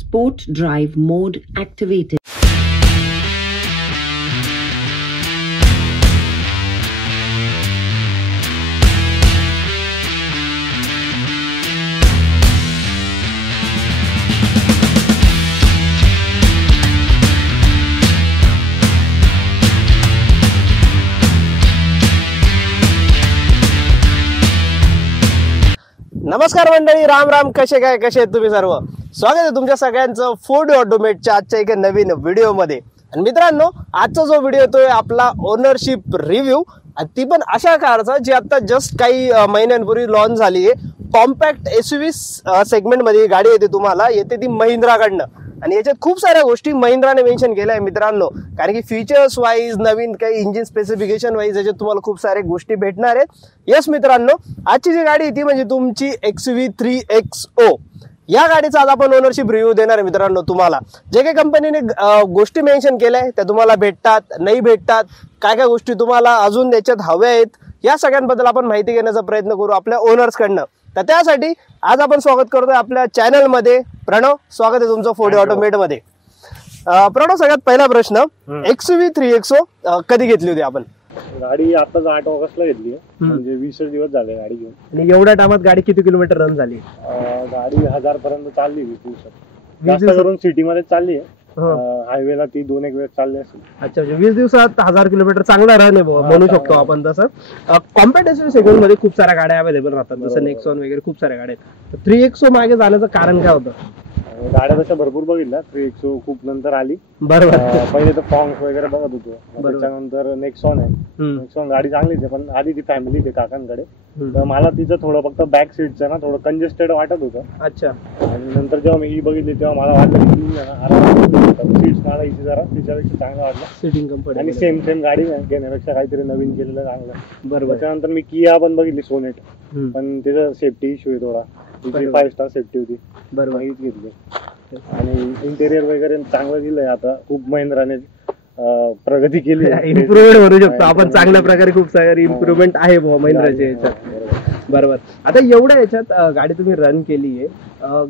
Sport drive mode activated. नमस्कार मंडळी, राम राम. कसे आहेत तुम्ही सर्व? स्वागत आहे तुमच्या सगळ्यांचं फोर्ड ऑटोमेटच्या आजच्या एका नवीन व्हिडिओमध्ये. आणि मित्रांनो, आजचा जो व्हिडिओ येतोय आपला ओनरशिप रिव्ह्यू, आणि ती पण अशा कारचा जी आता जस्ट काही महिन्यांपूर्वी लॉन्च झाली आहे. कॉम्पॅक्ट एसयूव्ही सेगमेंट मध्ये गाडी येते, तुम्हाला येते ती महिंद्राकडनं. आणि याच्यात खूप साऱ्या गोष्टी महिंद्राने मेन्शन केल्या आहे मित्रांनो, कारण की फीचर्स वाईज, नवीन काही इंजिन स्पेसिफिकेशन वाईज याच्यात तुम्हाला खूप साऱ्या गोष्टी भेटणार आहेत. येस मित्रांनो, आजची जी गाडी ती म्हणजे तुमची XUV3XO. या गाडीचा आज आपण ओनरशिप रिव्ह्यू देणार आहे मित्रांनो. तुम्हाला जे काही कंपनीने गोष्टी मेन्शन केल्या त्या तुम्हाला भेटतात, नाही भेटतात, काय काय गोष्टी तुम्हाला अजून याच्यात हव्या आहेत, या सगळ्यांबद्दल आपण माहिती घेण्याचा प्रयत्न करू आपल्या ओनर्स कडनं. तर त्यासाठी आज आपण स्वागत करतोय आपल्या चॅनल मध्ये. प्रणव, स्वागत आहे तुमचं फोर्ड ऑटोमेट मध्ये. प्रणव, सगळ्यात पहिला प्रश्न, XUV3XO कधी घेतली होती आपण? गाडी आताच 8 ऑगस्टला घेतली, म्हणजे 20 दिवस झाले गाडी घेऊन. आणि एवढ्या टाइमात गाडी किती किलोमीटर रन झाली? गाडी 1000 पर्यंत चालली 20 दिवसात. जास्त करून सिटी मध्ये चालली आहे, हायवेला ती 2-1 वेळ चालली असेल. अच्छा, 20 दिवसात 1000 किलोमीटर चांगला रन आहे म्हणू शकतो आपण. तसं कॉम्पॅक्ट एसयूव्ही सेगमेंट मध्ये खूप साऱ्या गाड्या अवेलेबल राहतात, जसं नेक्सॉन वगैरे खूप साऱ्या गाड्या आहेत. 3XO मागे जाण्याचं कारण काय होतं? गाड्या तशा भरपूर बघितल्या. 3XO खूप नंतर आली. बरोबर. पहिले तर फॉन्क्स वगैरे बघत होतो, त्याच्यानंतर नेक्सॉन आहे. नेक्सॉन गाडी चांगलीच आहे, पण आधी ती फॅमिली आहे काकांकडे, तर मला तिचं थोडं फक्त बॅक सीटचं ना थोडं कंजेस्टेड वाटत होतं. अच्छा. आणि नंतर जेव्हा मी ही बघितली तेव्हा मला वाटलं की सीट्स मला इथे जरा तिच्यापेक्षा चांगलं वाटलं, सिटिंग कम्फर्ट. आणि सेम गाडी घेण्यापेक्षा काहीतरी नवीन केलेलं चांगलं. बरोबर. त्याच्यानंतर मी किया पण बघितली, सोनेट, पण त्याचा सेफ्टी इश्यू आहे थोडा. 5 स्टार सेफ्टी होती. बरोबर. हीच घेतली. आणि इंटेरियर वगैरे चांगलं दिलंय. आता खूप महिंद्राने प्रगती केली, इम्प्रुव्हमेंट म्हणू शकतो आपण. चांगल्या प्रकारे खूप सारी इम्प्रुव्हमेंट आहे महिंद्राच्या याच्यात. बरोबर. आता एवढ्या याच्यात गाडी तुम्ही रन केली आहे,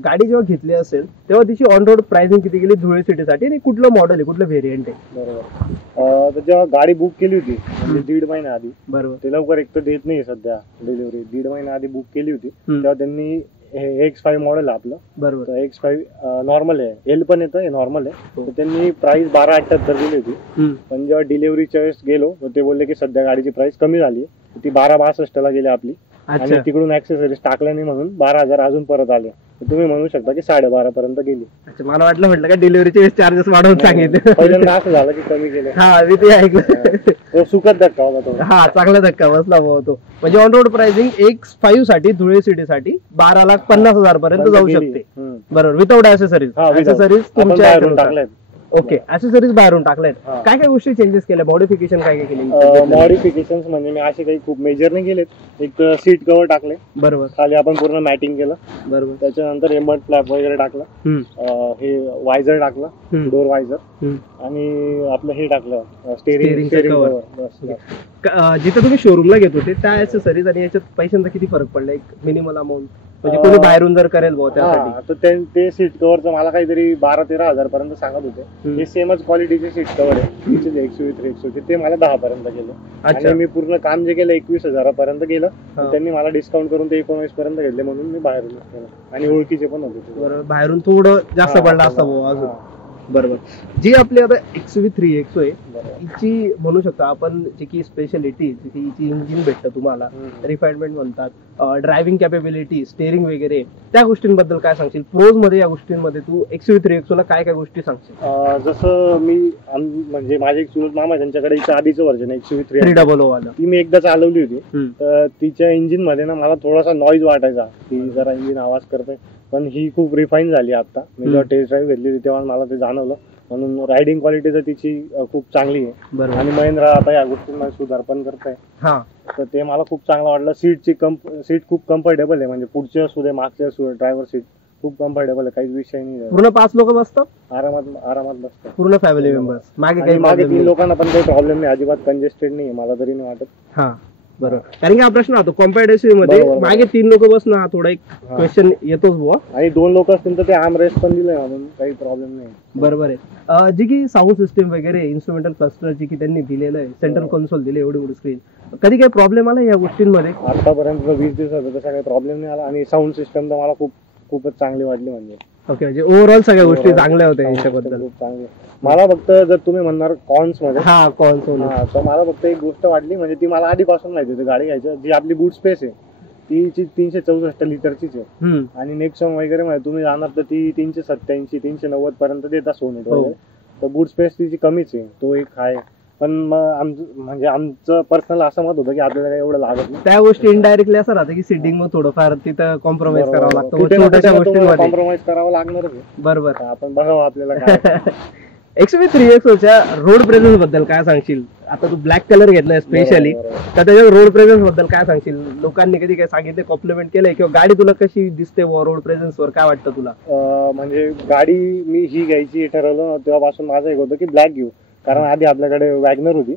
गाडी जेव्हा घेतली असेल तेव्हा तिची ऑन रोड प्राइसिंग किती गेली धुळे सिटीसाठी, आणि कुठलं मॉडेल आहे, कुठलं व्हेरियंट आहे? बरोबर. तर जेव्हा गाडी बुक केली होती म्हणजे 1.5 महिना आधी, बरोबर, ते लवकर एक तर देत नाही सध्या डिलिव्हरी. 1.5 महिना आधी बुक केली होती, तेव्हा त्यांनी हे X5 मॉडेल आपलं. बरोबर. X5 नॉर्मल आहे, एल पण येतं, हे नॉर्मल आहे. तर त्यांनी प्राइस 1278 दिली होती. पण जेव्हा डिलिव्हरीच्या वेळेस गेलो तर ते बोलले की सध्या गाडीची प्राइस कमी झाली, ती 1262 गेली आपली. आणि तिकडून ऍक्सेसरीज टाकल्या नाही म्हणून 12,000 अजून परत आले. तुम्ही म्हणू शकता की 12.5 पर्यंत गेली. मला म्हटलं का डिलिव्हरीचे चार्जेस वाढवून सांगितले. पहिल्यांदा असं झालं की कमी केले. हा, मी ते ऐकलं. सुखद धक्का होता तो. हा, चांगला धक्का बसला होतो. म्हणजे ऑन रोड प्राइसिंग X5 साठी धुळे सिटी साठी 12,50,000 पर्यंत जाऊ शकते. बरोबर, विदाउट ऍक्सेसरीज. ऍक्सेसरीज तुमच्या टाकल्यात. ओके, ऍक्सेसरीज बाहेरून टाकल्यात. काय काय गोष्टी चेंजेस केल्या, मॉडिफिकेशन काय काय केली? मॉडिफिकेशन म्हणजे मी असे काही खूप मेजर नाही केलेत. एक सीट कव्हर टाकले. बरोबर. खाली आपण पूर्ण मॅटिंग केलं. बरोबर. त्याच्यानंतर एमड फ्लॅप वगैरे टाकलं. हे वायझर टाकलं, डोर वायझर. आणि आपलं हे टाकलं स्टेरिंग कव्हर. जिथे तुम्ही शोरूमला घेत होते त्या ऍक्सेसरीज आणि याच्यात पैशांचा किती फरक पडला? एक मिनिमल अमाऊंट, म्हणजे कोणी बाहेरून जर करेल त्यासाठी. तर ते सीट कव्हरचं मला काहीतरी 12-13,000 पर्यंत सांगत होते. हे सेमच क्वालिटीचे सीट कव्हर आहे XUV3XO, ते मला 10 पर्यंत गेले. आणि मी पूर्ण काम जे केलं 21,000 पर्यंत गेलं. त्यांनी मला डिस्काउंट करून ते 19 पर्यंत घेतले, म्हणून मी बाहेरून केलं. आणि ओळखीचे पण होते. बरोबर, बाहेरून थोडं जास्त पडलं असतं अजून. बरोबर. जी आपली आता XUV3XO आहे, हिची म्हणू शकतो आपण जी की स्पेशालिटी, हिची इंजिन भेटतं तुम्हाला, रिफाइनमेंट म्हणतात, ड्रायव्हिंग कॅपेबिलिटी, स्टेअरिंग वगैरे, त्या गोष्टींबद्दल काय सांगशील? प्रोज मध्ये या गोष्टींमध्ये तू XUV3XO ला काय काय गोष्टी सांगशील? जसं मी म्हणजे माझे एक चुलत मामा त्यांच्याकडे आधीचं व्हर्जन XUV300 वाला ती मी एकदा चालवली होती. तर तिच्या इंजिन मध्ये ना मला थोडासा नॉइज वाटायचा की जरा इंजिन आवाज करतंय. पण ही खूप रिफाईन झाली आता. मी जेव्हा टेस्ट ड्राईव्ह घेतली तेव्हा मला ते जाणवलं. म्हणून रायडिंग क्वालिटी तर तिची खूप चांगली आहे. आणि महिंद्रा आता या गोष्टींमध्ये सुधार पण करत आहे, तर ते मला खूप चांगलं वाटलं. सीट खूप कम्फर्टेबल आहे, म्हणजे पुढचे असू दे मागचे असू दे, ड्रायव्हर सीट खूप कम्फर्टेबल आहे, काहीच विषय नाही. पूर्ण 5 लोक बसतात आरामात बसतात, पूर्ण फॅमिली मेंबर्स. मागे 3 लोकांना पण काही प्रॉब्लेम नाही, अजिबात कंजेस्टेड नाही मला तरी नाही वाटत. बरोबर, कारण की हा प्रश्न राहतो कॉम्पिटिटिव्ह मध्ये बरोबर. मागे 3 लोक बसणं हा थोडा एक क्वेश्चन येतोच बुवा. आणि 2 लोक असतील तर ते आर्म रेस्ट पण दिलंय म्हणून काही प्रॉब्लेम नाही. बरोबर आहे. जी की साऊंड सिस्टीम वगैरे इन्स्ट्रुमेंटल क्लस्टर जी की त्यांनी दिलेलं आहे, सेंट्रल कन्सोल दिले एवढी मोठी स्क्रीन, कधी काही प्रॉब्लेम आला या गोष्टींमध्ये? आतापर्यंत 20 दिवसाचा तसा काही प्रॉब्लेम नाही आला. आणि साऊंड सिस्टम तर मला खूपच चांगली वाटली. म्हणजे ओके, म्हणजे ओव्हरऑल सगळ्या गोष्टी चांगल्या होत्या याच्याबद्दल. खूप चांगली. मला फक्त जर तुम्ही म्हणणार कॉन्स मध्ये, हा कॉन्सोल, तर मला फक्त एक गोष्ट वाटली, म्हणजे ती मला आधीपासून माहिती होती गाडी घ्यायची, जी आपली बूट स्पेस आहे ती 364 लिटरचीच आहे. आणि नेक्सॉन वगैरे मध्ये तुम्ही जाणार तर ती 387 390 पर्यंत देतात सोनेट वगैरे. तर बूट स्पेस तिची कमीच आहे, तो एक आहे. पण मग आमचं पर्सनल असं मत होतं की आपल्याला काही एवढं लागत नाही. त्या गोष्टी इनडायरेक्टली असं राहतं की सिटिंग मग थोडंफार तिथं कॉम्प्रोमाइज करावं लागतं छोट्याशा गोष्टींमध्ये. कॉम्प्रोमाइज करावं लागणारच आहे. बरोबर. आपण बघावं आपल्याला काय. XUV3XO रोड प्रेझेन्स बद्दल काय सांगशील? आता तू ब्लॅक कलर घेतलाय स्पेशली, तर त्याच्या रोड प्रेझेन्स बद्दल काय सांगशील? लोकांनी कधी काय सांगितलं, कॉम्प्लिमेंट केलंय, किंवा गाडी तुला कशी दिसते रोड प्रेझेन्स वर, काय वाटतं तुला? म्हणजे गाडी मी ही घ्यायची ठरवलं तेव्हापासून माझं एक होतं की ब्लॅक घेऊ, कारण आधी आपल्याकडे वॅगनर होती,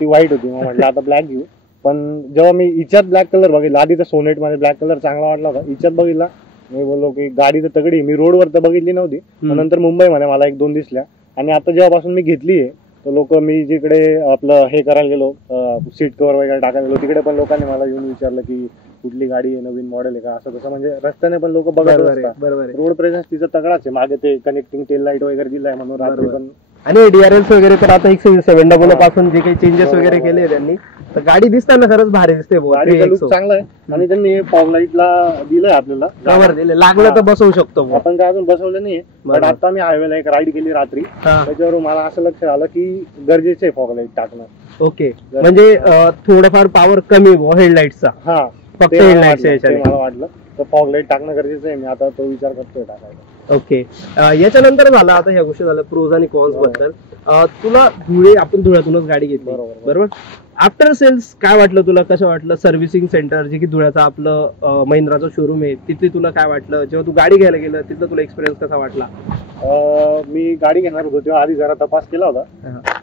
ती व्हाईट होती, मग म्हटलं आता ब्लॅक घेऊ. पण जेव्हा मी हिच्यात ब्लॅक कलर बघितला, आधी तर सोनेट मध्ये ब्लॅक कलर चांगला वाटला होता, हिच्यात बघितला, मी बोललो की गाडी तर तगडी. मी रोडवर तर बघितली नव्हती, नंतर मुंबईमध्ये मला 1-2 दिसल्या. आणि आता जेव्हापासून मी घेतली आहे तर लोक, मी जिकडे आपलं हे करायला गेलो, सीट कव्हर वगैरे टाकायला गेलो, तिकडे पण लोकांनी मला येऊन विचारलं की कुठली गाडी आहे, नवीन मॉडेल आहे का, असं तसं. म्हणजे रस्त्याने पण लोक बघत असतात. रोड प्रेझेन्स तिचा तगडाच आहे. मागे ते कनेक्टिंग टेल लाईट वगैरे दिलाय म्हणून रात्री पण. आणि DRLs वगैरे तर आता 107 पासून जे काही चेंजेस वगैरे केले त्यांनी, तर गाडी दिसताना खरंच भारी दिसते. गाडीचा लुक चांगला आहे. आणि त्यांनी फॉग लाईटला दिलंय आपल्याला, कव्हर दिले, लागलं तर बसवू शकतो. आपण काय अजून बसवलं नाही, पण आता मी हायवेला एक राईड केली रात्री, त्याच्यावर मला असं लक्षात आलं की गरजेचं आहे फॉग लाईट टाकणं. ओके, म्हणजे थोडंफार पॉवर कमी हेडलाईटचा. हा, फक्त हेडलाईटच्या मला वाटलं तर फॉग लाईट टाकणं गरजेचं आहे. मी आता तो विचार करतोय टाकायला. ओके, याच्यानंतर झालं, आता ह्या गोष्टी झाल्या प्रोज आणि कॉन्स बद्दल. तुला आपण धुळ्यातूनच गाडी घेतली, बरोबर? आफ्टर सेल्स काय वाटलं तुला? कसं वाटलं सर्व्हिसिंग सेंटर, जे की धुळ्याचं आपलं महिंद्राचं शोरूम आहे, तिथे तुला काय वाटलं? जेव्हा तू गाडी घ्यायला गेलं तिथं तुला एक्सपिरियन्स कसा वाटला? मी गाडी घेणार होतो तेव्हा आधी जरा तपास केला होता,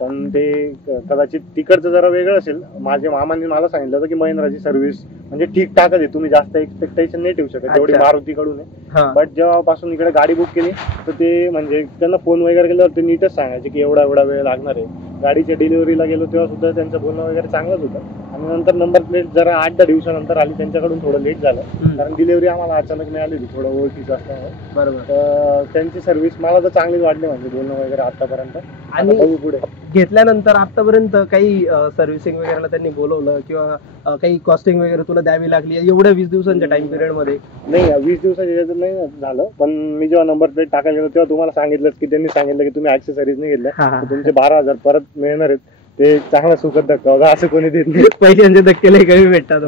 पण ते कदाचित तिकडचं जरा वेगळं असेल. माझ्या मामांनी मला सांगितलं होतं की महिंद्राची सर्व्हिस म्हणजे ठीकठाकच आहे, तुम्ही जास्त एक्सपेक्टेशन नाही ठेवू शकत, जेवढी मारुतीकडून आहे. बट जेव्हापासून इकडे गाडी बुक केली तर ते म्हणजे त्यांना फोन वगैरे केल्यावर ते नीटच सांगायचे की एवढा वेळ लागणार आहे. गाडीच्या डिलिव्हरीला गेलो तेव्हा सुद्धा त्यांचं बोलणं वगैरे चांगलंच होतं. आणि नंतर नंबर प्लेट जरा 8-10 दिवसानंतर आली, त्यांच्याकडून थोडं लेट झालं, कारण डिलिव्हरी आम्हाला अचानक मिळाली होती, थोडं ओळखीचं असल्यामुळे. बरोबर. तर त्यांची सर्व्हिस मला तर चांगलीच वाटली, म्हणजे बोलणं वगैरे आतापर्यंत. आणि पुढे घेतल्यानंतर आतापर्यंत काही सर्व्हिसिंग वगैरे त्यांनी बोलवलं किंवा काही कॉस्टिंग वगैरे तुला द्यावी लागली एवढ्या 20 दिवसांच्या टाइम पिरियड मध्ये? नाही, 20 दिवसाच्या नाही झालं, पण मी जेव्हा नंबर प्लेट टाकायला गेलो तेव्हा तुम्हाला सांगितलंच की त्यांनी सांगितलं की तुम्ही ऍक्सेसरीज नाही घेतल्या, तुमचे 12,000 परत मिळणार आहेत. ते चांगला सुखद धक्का होता, असं कोणी देत नाही. पैशांचे धक्के लय कमी भेटतात.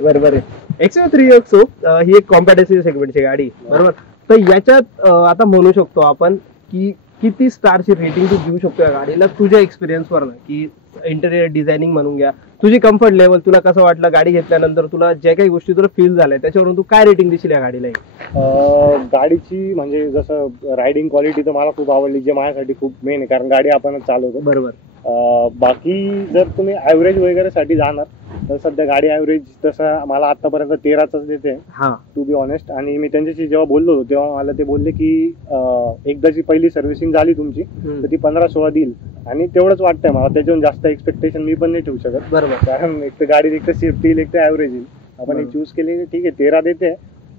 बरोबर आहे. XUV3XO ही एक कॉम्पिटिटिव्ह सेगमेंटची गाडी, बरोबर? तर याच्यात आता म्हणू शकतो आपण की किती स्टारची रेटिंग तू देऊ शकतो या गाडीला तुझ्या एक्सपिरियन्स वर, की इंटेरियर डिझायनिंग म्हणून घ्या, तुझी कम्फर्ट लेवल, तुला कसं वाटलं गाडी घेतल्यानंतर, तुला ज्या काही गोष्टी तुला फील झाल्या त्याच्यावरून तू काय रेटिंग देशील या गाडीला? गाडीची म्हणजे जसं रायडिंग क्वालिटी तर मला खूप आवडली, जे माझ्यासाठी खूप मेन आहे, कारण गाडी आपणच चालवतो. बरोबर. बाकी जर तुम्ही ऍव्हरेज वगैरे साठी जाणार तर सध्या गाडी ऍव्हरेज तसं मला आतापर्यंत 13च देते, टू बी ऑनेस्ट. आणि मी त्यांच्याशी जेव्हा बोललो होतो तेव्हा मला ते बोलले की एकदाची पहिली सर्व्हिसिंग झाली तुमची तर ती 15-16 देईल, आणि तेवढंच वाटतंय मला. त्याच्याहून जास्त एक्सपेक्टेशन मी पण नाही ठेवू शकत. बरोबर. कारण एक तर गाडी एक तर सेफ्टी येईल, एक तर ऍव्हरेज येईल. आपण एक चूज केली, ठीक आहे 13 देते,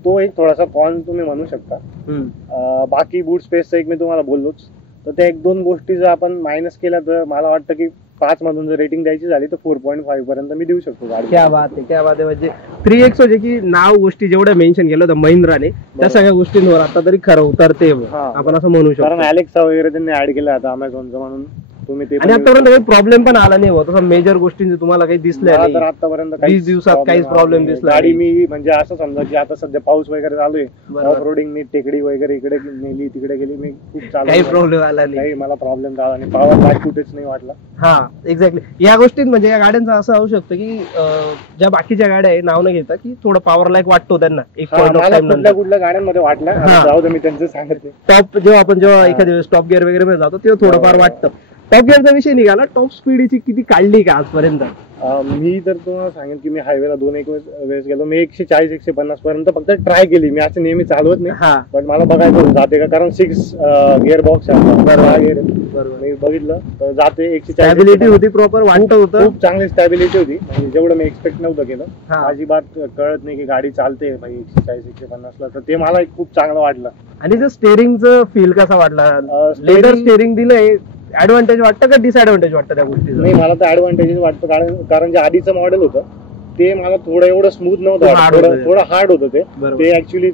तो एक थोडासा कॉन तुम्ही म्हणू शकता. बाकी बूट स्पेसचं एक मी तुम्हाला बोललोच, तर त्या 1-2 गोष्टी जर आपण मायनस केल्या तर मला वाटतं की 5 मधून जर रेटिंग द्यायची झाली तर 4.5 पर्यंत मी देऊ शकतो गाडी. क्या बात आहे, क्या बात आहे. म्हणजे 3XO जे की नाव गोष्टी जेवढ्या मेन्शन केलं होतं महिंद्राने, त्या सगळ्या गोष्टींवर आता तरी खरं उतरते आपण असं म्हणू शकतो. कारण अलेक्सा वगैरे त्यांनी ऍड केलं आता अमेझॉनचं, म्हणून तुम्ही ते. आणि आतापर्यंत काही प्रॉब्लेम पण आला नाही होत मेजर गोष्टींचे तुम्हाला काही दिसल्या नाही? तर आतापर्यंत 20 दिवसात काहीच प्रॉब्लेम दिसला गाडी मी म्हणजे असं समजा की आता सध्या पाऊस वगैरे चालू आहे, ऑफ रोडिंग मी टेकडी वगैरे इकडे नेली तिकडे गेली, मी खूप चालू, काही प्रॉब्लेम आला नाही, मला प्रॉब्लेम झाला नाही, पॉवर बॅक फुटेज नाही वाटला. हा, एक्झॅक्टली. या गोष्टीत म्हणजे या गाड्यांचं असं होऊ शकतं की ज्या बाकीच्या गाड्या आहे नाव न घेता की थोडं पॉवर लाईक वाटतो त्यांना एक कुठल्या गाड्यांमध्ये वाटल्या, जाऊ दे मी त्यांचं सांगते. टॉप जेव्हा एखाद्या वेळेस टॉप गिअर वगैरे मध्ये जातो तेव्हा थोडंफार वाटतं. टॉप गिअरचा विषय निघाला, टॉप स्पीडची किती काढली का आजपर्यंत? मी तर तुम्हाला सांगेन की मी हायवेला 2-1 वेळेस गेलो. मी 140-150 पर्यंत फक्त ट्राय केली. मी असं नेहमी चालवत नाही, हा पण मला बघायचं होतं जाते का, कारण 6 गिअर बॉक्स आहे, गिअर मी बघितलं तर जाते. 140 स्टॅबिलिटी होती, प्रॉपर वाटत होतं, खूप चांगली स्टॅबिलिटी होती. म्हणजे जेवढं मी एक्सपेक्ट नव्हतं केलं. हा. अजिबात कळत नाही की गाडी चालते भाई 140-150 ला, तर ते मला खूप चांगलं वाटलं. आणि जे स्टेअरिंगचं फील कसा वाटला? लेदर स्टेअरिंग दिलंय, ऍडव्हान्टेज वाटतं का डिसएडव्हान्टेज वाटतं त्या गोष्टीचं? नाही, मला तर ऍडव्हान्टेजेस वाटतं, कारण जे आधीचं मॉडेल होतं ते मला थोडं एवढं स्मूथ नव्हतं, थोडं हार्ड होतं ते ऍक्च्युली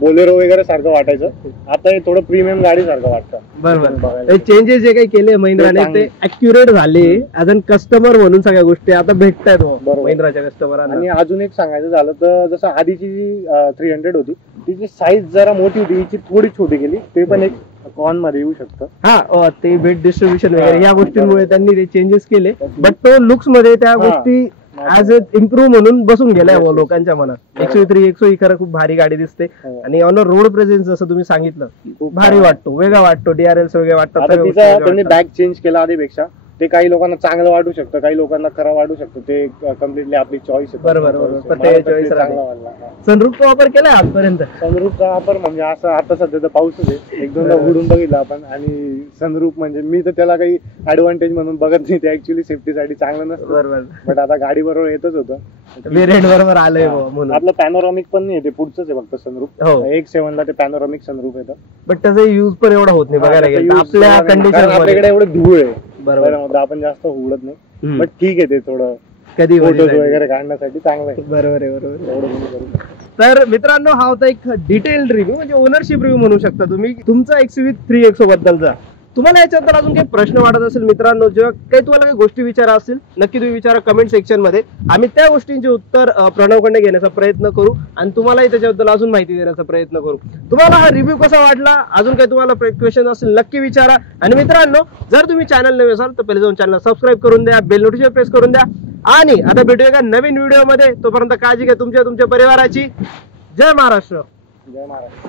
बोलेरो वगैरे सारखं वाटायचं. आता हे थोडं प्रीमियम गाडी सारखं वाटतं. बरोबर. चेंजेस जे काही केले महिंद्राने ते अॅक्युरेट झाले. अजून कस्टमर म्हणून सगळ्या गोष्टी आता भेटतायत महिंद्राच्या कस्टमरांना. आणि अजून एक सांगायचं झालं तर जसं आधीची जी 300 होती तिची साईज जरा मोठी होती, हिची थोडी छोटी केली, ते पण एक कॉन मध्ये येऊ शकतं. हा, ते वेट डिस्ट्रीब्युशन वगैरे या गोष्टींमुळे त्यांनी ते चेंजेस केले, बट तो लुक्स मध्ये त्या गोष्टी ऍज अ इम्प्रूव्ह म्हणून बसून गेल्या लोकांच्या मनात. 103 100 खरं खूप भारी गाडी दिसते. आणि ऑन रोड प्रेझेन्स जसं तुम्ही सांगितलं भारी वाटतो, वेगळा वाटतो, डीआरएल्स वगैरे वाटतात. त्यांनी बॅग चेंज केला आधीपेक्षा, ते काही लोकांना चांगलं वाटू शकतं, काही लोकांना खरं वाटू शकतं, ते कम्प्लिटली आपली चॉईस आहे. बरोबर. सनरूफचा वापर केलाय आजपर्यंत? सनरूफचा वापर म्हणजे असं आता सध्या तर पाऊसच आहे, एक दोनदा उघडून बघितलं आपण. आणि सनरूफ म्हणजे मी तर त्याला काही ऍडव्हान्टेज म्हणून बघत नाही, ते ऍक्च्युली सेफ्टीसाठी चांगलं नसतं. बरोबर. बट आता गाडी बरोबर येतच होतं, वेरियंट बरोबर आलंय म्हणून. आपलं पॅनोरॉमिक पण नाही, ते पुढचंच आहे फक्त सनरूफ. 1.7 ला ते पॅनोरॉमिक सनरूफ येतं, बट त्याचा युज पण एवढा होत नाही बघायला गेलं आपल्या कंडिशन. आपल्याकडे एवढं धूळ आहे, बरोबर, आपण जास्त उडत नाही. बट ठीक आहे, ते थोडं कधी फोटोज वगैरे काढण्यासाठी चांगलं आहे. बरोबर आहे. तर मित्रांनो, हा होता एक डिटेल्ड रिव्ह्यू, म्हणजे ओनरशिप रिव्ह्यू म्हणू शकता तुम्ही तुमचा XUV 3XO बद्दलचा. तुम्हाला याच्याबद्दल अजून काही प्रश्न वाटत असेल मित्रांनो, जेव्हा काही तुम्हाला काही गोष्टी विचारा असतील, नक्की तुम्ही विचारा कमेंट सेक्शन मध्ये. आम्ही त्या गोष्टींचे उत्तर प्रणवकडे घेण्याचा प्रयत्न करू आणि तुम्हालाही त्याच्याबद्दल अजून माहिती देण्याचा प्रयत्न करू. तुम्हाला हा रिव्ह्यू कसा वाटला, अजून काही तुम्हाला क्वेश्चन असेल नक्की विचारा. आणि मित्रांनो, जर तुम्ही चॅनल नवीन असाल तर पहिले जाऊन चॅनल सबस्क्राईब करून द्या, बेल नोटिफिकेशन प्रेस करून द्या. आणि आता भेटूया एका नवीन व्हिडिओ मध्ये. तोपर्यंत काळजी घ्या तुमच्या परिवाराची. जय महाराष्ट्र. जय महाराष्ट्र.